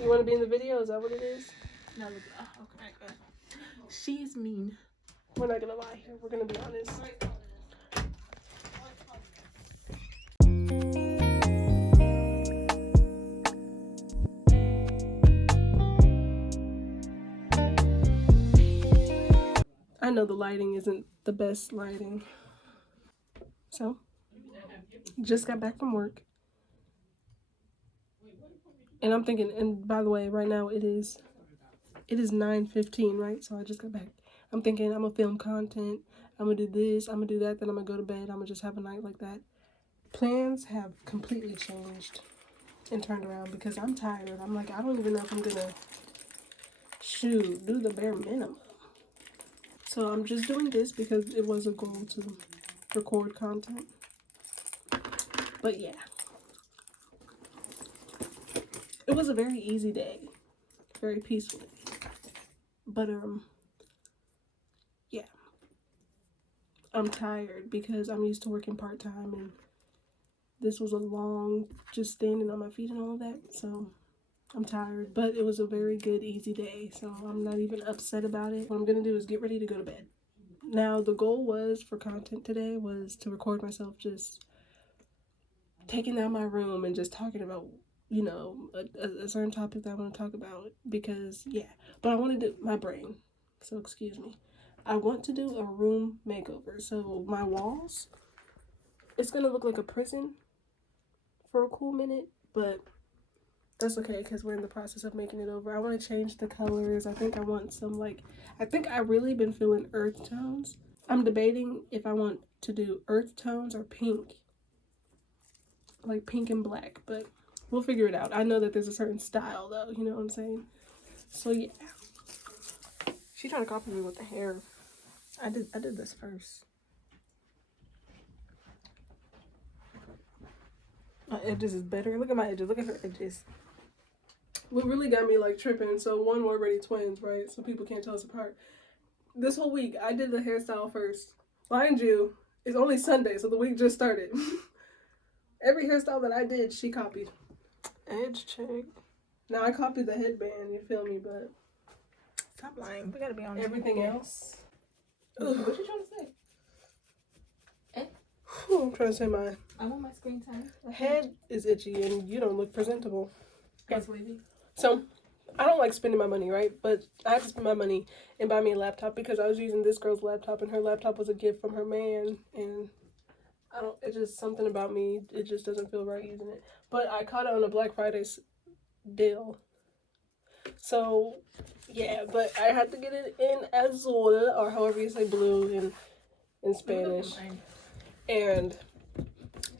You want to be in the video? Is that what it is? No, look. Okay, good. She's mean. We're not gonna lie here. We're gonna be honest. I know the lighting isn't the best lighting. So, just got back from work. And I'm thinking, and by the way, right now it is 9:15, right? So I just got back. I'm thinking I'm gonna film content. I'm gonna do this, I'm gonna do that, then I'm gonna go to bed. I'm gonna just have a night like that. Plans have completely changed and turned around because I'm tired. I'm like, I don't even know if I'm gonna do the bare minimum. So I'm just doing this because it was a goal to record content. But yeah, it was a very easy day, very peaceful day. But yeah, I'm tired because I'm used to working part-time, and this was a long just standing on my feet and all of that. So I'm tired, but it was a very good, easy day. So I'm not even upset about it. What I'm gonna do is get ready to go to bed. Now the goal was for content today was to record myself just taking down my room and just talking about, you know, a certain topic that I want to talk about, because yeah, but I want to do my brain, so excuse me. I want to do a room makeover. So my walls, it's gonna look like a prison for a cool minute, but that's okay because we're in the process of making it over. I want to change the colors. I think I want some I think I really been feeling earth tones. I'm debating if I want to do earth tones or pink, like pink and black, but we'll figure it out. I know that there's a certain style though, you know what I'm saying? So yeah. She trying to copy me with the hair. I did this first. My edges is better. Look at my edges. Look at her edges. What really got me like tripping, so one, we're already twins, right? So people can't tell us apart. This whole week, I did the hairstyle first. Mind you, it's only Sunday, so the week just started. Every hairstyle that I did, she copied. Edge check. Now I copied the headband, you feel me, but Stop lying. We gotta be honest. everything else. What you trying to say? I'm trying to say my I want my screen time. head is itchy and you don't look presentable. That's wavy. So, I don't like spending my money, right? But I had to spend my money and buy me a laptop because I was using this girl's laptop and her laptop was a gift from her man, and it's just something about me, it just doesn't feel right using it. But I caught it on a Black Friday deal. So, yeah, but I had to get it in azul, or however you say blue in Spanish. And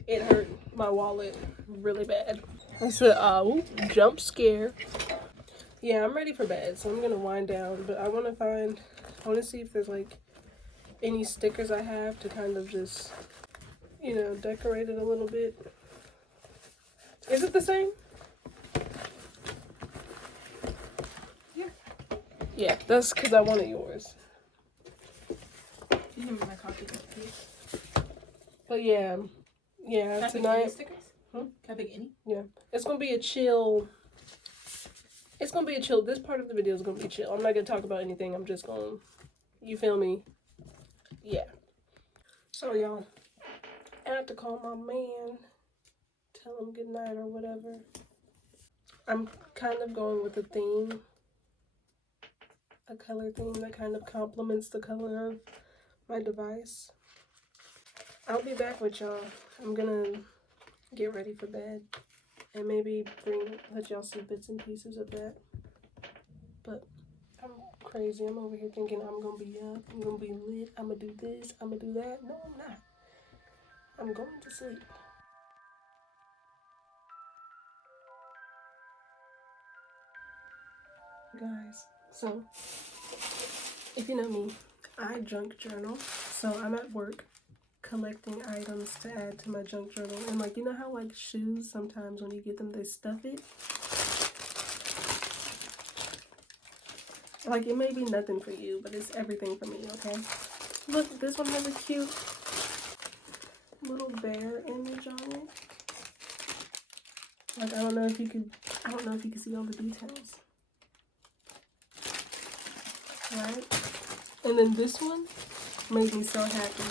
it hurt my wallet really bad. I said, oh, jump scare. Yeah, I'm ready for bed, so I'm gonna wind down, but I want to see if there's like any stickers I have to kind of just, you know, decorate it a little bit. Is it the same? Yeah. Yeah, that's because I wanted yours. You can make my copy, please. But yeah, Can tonight. I pick any stickers? Hmm? Can I pick any? Yeah, it's gonna be a chill. It's gonna be a chill. This part of the video is gonna be chill. I'm not gonna talk about anything. I'm just gonna, you feel me? Yeah. So y'all, I have to call my man, tell him good night or whatever. I'm kind of going with a theme, a color theme that kind of complements the color of my device. I'll be back with y'all. I'm gonna get ready for bed and maybe let y'all see bits and pieces of that. But I'm crazy. I'm over here thinking I'm gonna be up, I'm gonna be lit, I'm gonna do this, I'm gonna do that. No, I'm not. I'm going to sleep. Guys, so if you know me, I junk journal. So I'm at work collecting items to add to my junk journal, and like, you know how like shoes, sometimes when you get them they stuff it, like it may be nothing for you, but it's everything for me. Okay, look, this one has a cute little bear image on it. Like, I don't know if you could, I don't know if you can see all the details. Right? And then this one made me so happy.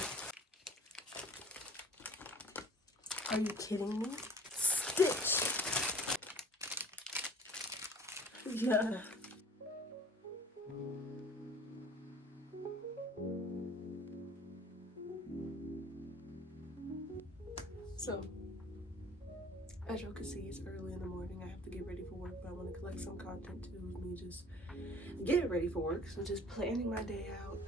Are you kidding me? Stitch! Yeah. So, as y'all can see, it's early in the morning. I have to get ready for work, but I want to collect some content too of me just getting ready for work. So just planning my day out.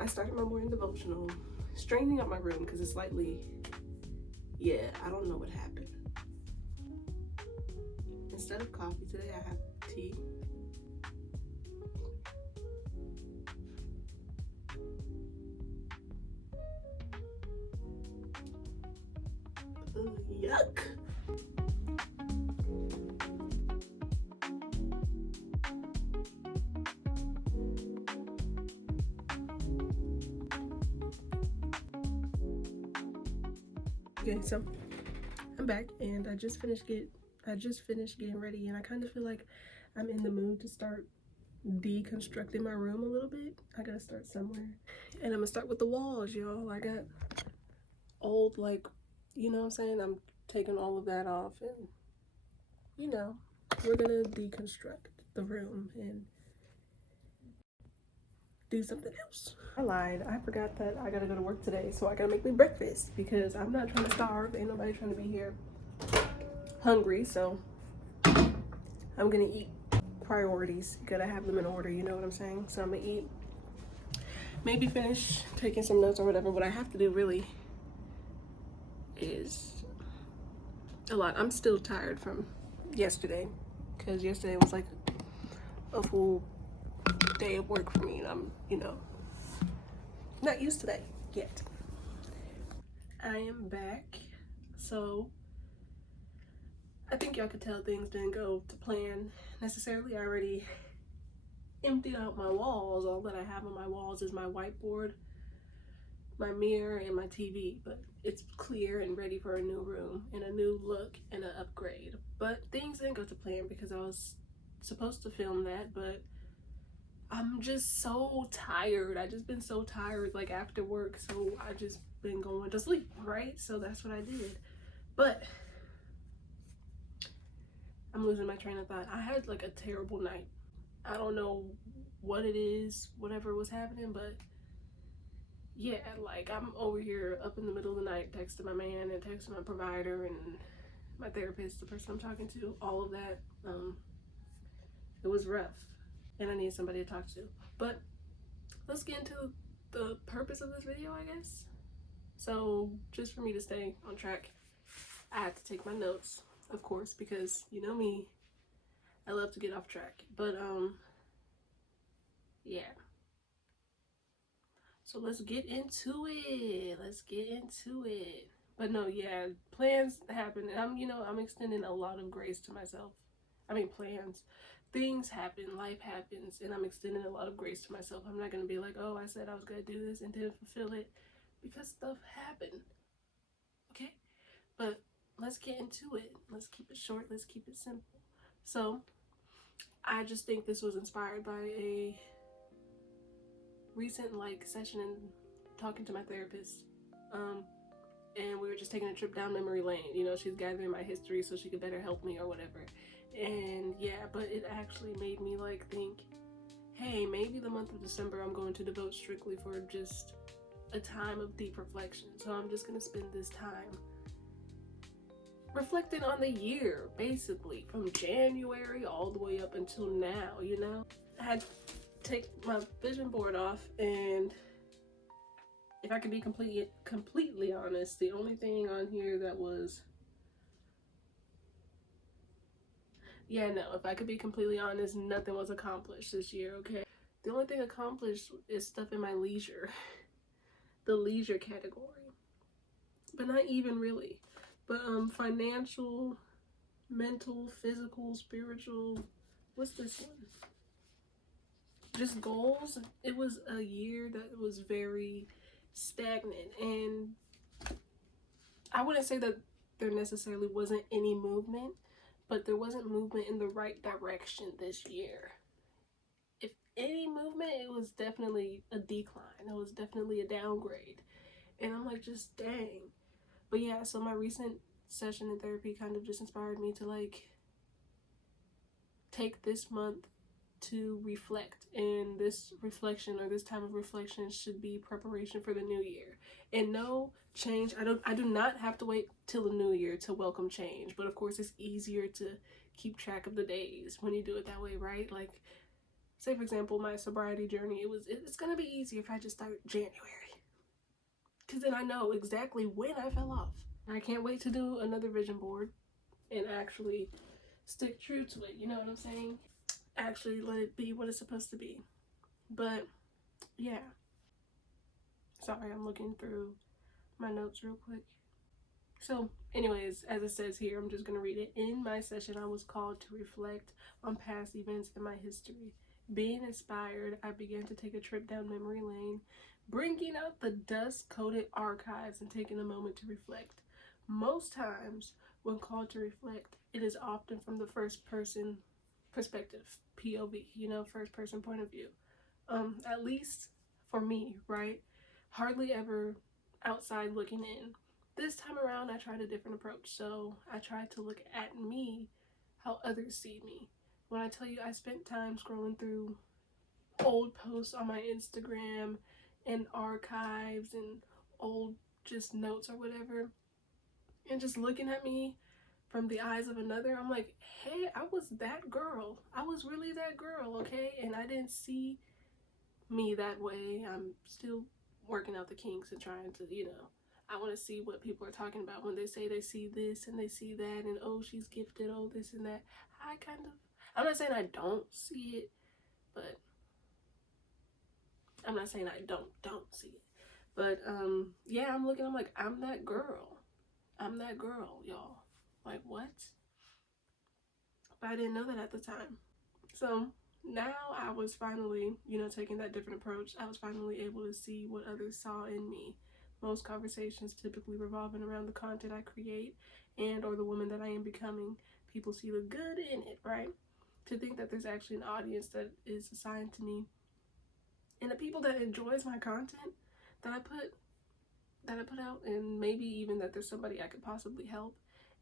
I started my morning devotional, straightening up my room because it's slightly, yeah, I don't know what happened. Instead of coffee today, I have tea. Yuck. Okay, so I'm back and I just finished getting ready, and I kind of feel like I'm in the mood to start deconstructing my room a little bit. I gotta start somewhere. And I'm gonna start with the walls, y'all. I got old, like, you know what I'm saying? I'm taking all of that off, and you know, we're gonna deconstruct the room and do something else. I lied. I forgot that I gotta go to work today, so I gotta make me breakfast because I'm not trying to starve. Ain't nobody trying to be here hungry, so I'm gonna eat. Priorities, you gotta have them in order, you know what I'm saying? So I'm gonna eat, maybe finish taking some notes or whatever. What I have to do really is a lot. I'm still tired from yesterday because yesterday was like a full day of work for me, and I'm, you know, not used to that yet. I am back. So I think y'all could tell things didn't go to plan necessarily. I already emptied out my walls. All that I have on my walls is my whiteboard, my mirror, and my TV, but it's clear and ready for a new room and a new look and an upgrade. But things didn't go to plan because I was supposed to film that, but I'm just so tired. I just been so tired, like after work, so I just been going to sleep, right? So that's what I did. But I'm losing my train of thought. I had like a terrible night. I don't know what it is, whatever was happening, but yeah, like I'm over here up in the middle of the night texting my man and texting my provider and my therapist, the person I'm talking to, all of that. It was rough and I need somebody to talk to. But let's get into the purpose of this video, I guess. So just for me to stay on track, I had to take my notes, of course, because you know me, I love to get off track. But yeah. So let's get into it. But no, yeah, plans happen. And I'm extending a lot of grace to myself. I mean, plans. Things happen, life happens, and I'm extending a lot of grace to myself. I'm not going to be like, oh, I said I was going to do this and didn't fulfill it, because stuff happened. Okay? But let's get into it. Let's keep it short. Let's keep it simple. So, I just think this was inspired by a recent session and talking to my therapist, and we were just taking a trip down memory lane. You know, she's gathering my history so she could better help me or whatever. And yeah, but it actually made me think, hey, maybe the month of December I'm going to devote strictly for just a time of deep reflection. So I'm just gonna spend this time reflecting on the year, basically from January all the way up until now. You know, I had take my vision board off, and if I could be completely honest, the only thing on here that was, if I could be completely honest, nothing was accomplished this year. Okay, the only thing accomplished is stuff in my leisure, the leisure category, but not even really. But financial, mental, physical, spiritual, what's this one? Just goals. It was a year that was very stagnant, and I wouldn't say that there necessarily wasn't any movement, but there wasn't movement in the right direction this year. If any movement, it was definitely a decline. It was definitely a downgrade. And I'm like, just dang. But yeah, so my recent session in therapy kind of just inspired me to like take this month to reflect, and this reflection or this time of reflection should be preparation for the new year. And no change, I do not have to wait till the new year to welcome change, but of course it's easier to keep track of the days when you do it that way, right? Like, say for example, my sobriety journey, it's gonna be easier if I just start January, because then I know exactly when I fell off. I can't wait to do another vision board and actually stick true to it, you know what I'm saying? Actually let it be what it's supposed to be. But yeah, sorry, I'm looking through my notes real quick. So anyways, as it says here, I'm just gonna read it. In my session, I was called to reflect on past events in my history. Being inspired, I began to take a trip down memory lane, bringing out the dust-coated archives and taking a moment to reflect. Most times when called to reflect, it is often from the first person perspective, POV, first person point of view. At least for me, right? Hardly ever outside looking in. This time around, I tried a different approach. So I tried to look at me how others see me. When I tell you, I spent time scrolling through old posts on my Instagram and archives and old just notes or whatever, and just looking at me from the eyes of another, I'm like, hey, I was that girl. I was really that girl, okay? And I didn't see me that way. I'm still working out the kinks and trying to, I want to see what people are talking about when they say they see this and they see that, and oh, she's gifted, oh, this and that. I'm not saying I don't see it, but I'm not saying I don't see it. But yeah, I'm like, I'm that girl. I'm that girl, y'all. Like, what? But I didn't know that at the time. So now I was finally, taking that different approach. I was finally able to see what others saw in me. Most conversations typically revolving around the content I create and or the woman that I am becoming. People see the good in it, right? To think that there's actually an audience that is assigned to me, and the people that enjoys my content that I put out, and maybe even that there's somebody I could possibly help,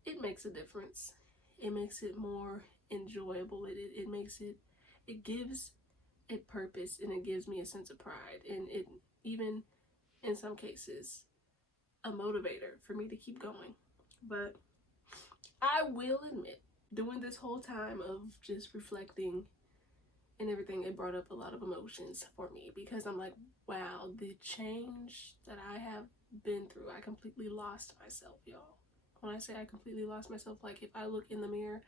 it makes a difference. It makes it more enjoyable. It gives it purpose, and it gives me a sense of pride, and it even in some cases a motivator for me to keep going. But I will admit, doing this whole time of just reflecting and everything, it brought up a lot of emotions for me, because I'm like, wow, the change that I have been through, I completely lost myself, y'all. When I say I completely lost myself, like if I look in the mirror,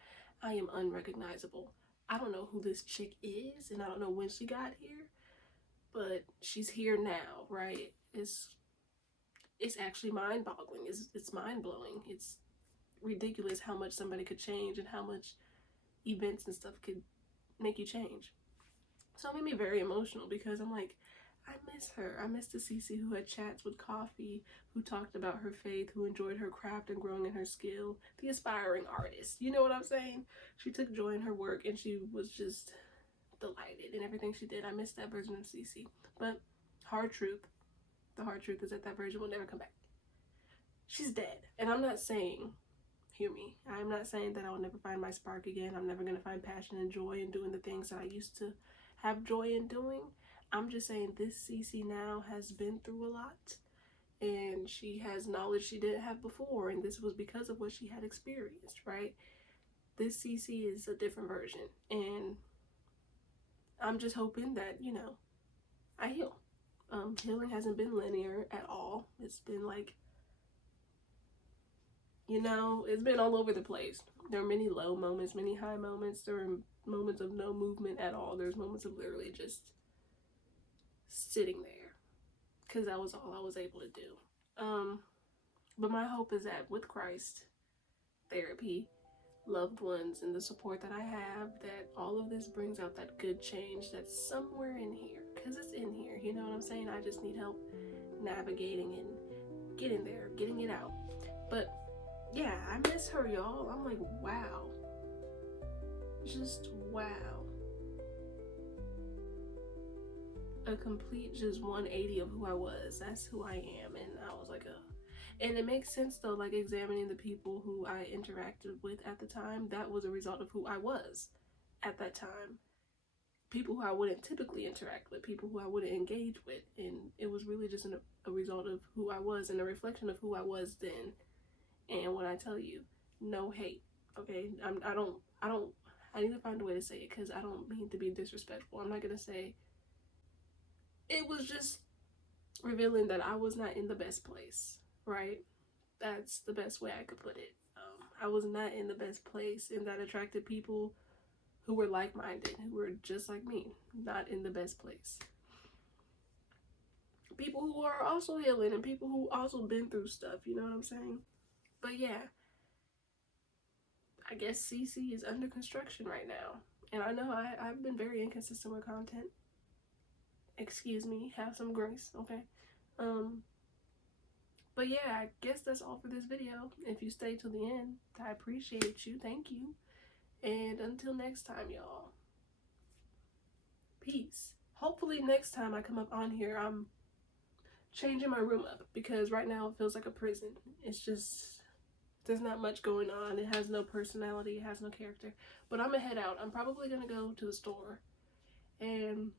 I am unrecognizable. I don't know who this chick is, and I don't know when she got here, but she's here now, right? It's actually mind-boggling. It's mind-blowing. It's ridiculous how much somebody could change and how much events and stuff could make you change. So it made me very emotional, because I'm like, I miss her. I miss the Cece who had chats with coffee, who talked about her faith, who enjoyed her craft and growing in her skill. The aspiring artist. You know what I'm saying? She took joy in her work, and she was just delighted in everything she did. I miss that version of Cece. But the hard truth is that version will never come back. She's dead. And I'm not saying, hear me, I'm not saying that I will never find my spark again. I'm never going to find passion and joy in doing the things that I used to have joy in doing. I'm just saying this Cece now has been through a lot, and she has knowledge she didn't have before, and this was because of what she had experienced, right? This Cece is a different version, and I'm just hoping that, I heal. Healing hasn't been linear at all. It's been like, it's been all over the place. There are many low moments, many high moments. There are moments of no movement at all. There's moments of literally just sitting there, because that was all I was able to do. But my hope is that with Christ, therapy, loved ones, and the support that I have, that all of this brings out that good change that's somewhere in here, because it's in here, you know what I'm saying? I just need help navigating and getting there, getting it out. But yeah, I miss her, y'all. I'm like, wow, just wow. A complete just 180 of who I was. That's who I am. And I was like, and it makes sense though, like examining the people who I interacted with at the time. That was a result of who I was at that time. People who I wouldn't typically interact with, people who I wouldn't engage with. And it was really just a result of who I was and a reflection of who I was then. And when I tell you, no hate, okay? I need to find a way to say it because I don't mean to be disrespectful. I'm not going to say, it was just revealing that I was not in the best place, right? That's the best way I could put it. I was not in the best place, and that attracted people who were like-minded, who were just like me, not in the best place. People who are also healing and people who also been through stuff, you know what I'm saying? But yeah, I guess CC is under construction right now. And I know I've been very inconsistent with content. Excuse me, have some grace, okay? But yeah, I guess that's all for this video. If you stay till the end, I appreciate you. Thank you. And until next time, y'all. Peace. Hopefully next time I come up on here, I'm changing my room up because right now it feels like a prison. It's just, there's not much going on. It has no personality. It has no character. But I'm gonna head out. I'm probably gonna go to the store and,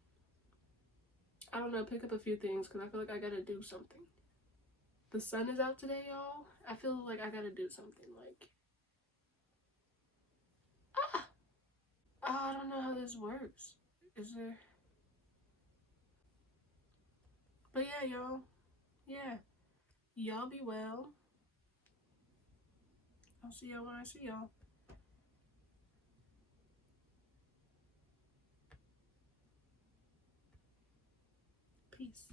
I don't know, pick up a few things because I feel like I gotta do something. The sun is out today, y'all. I feel like I gotta do something. Like, I don't know how this works. Is there? But yeah, y'all. Yeah. Y'all be well. I'll see y'all when I see y'all. Peace.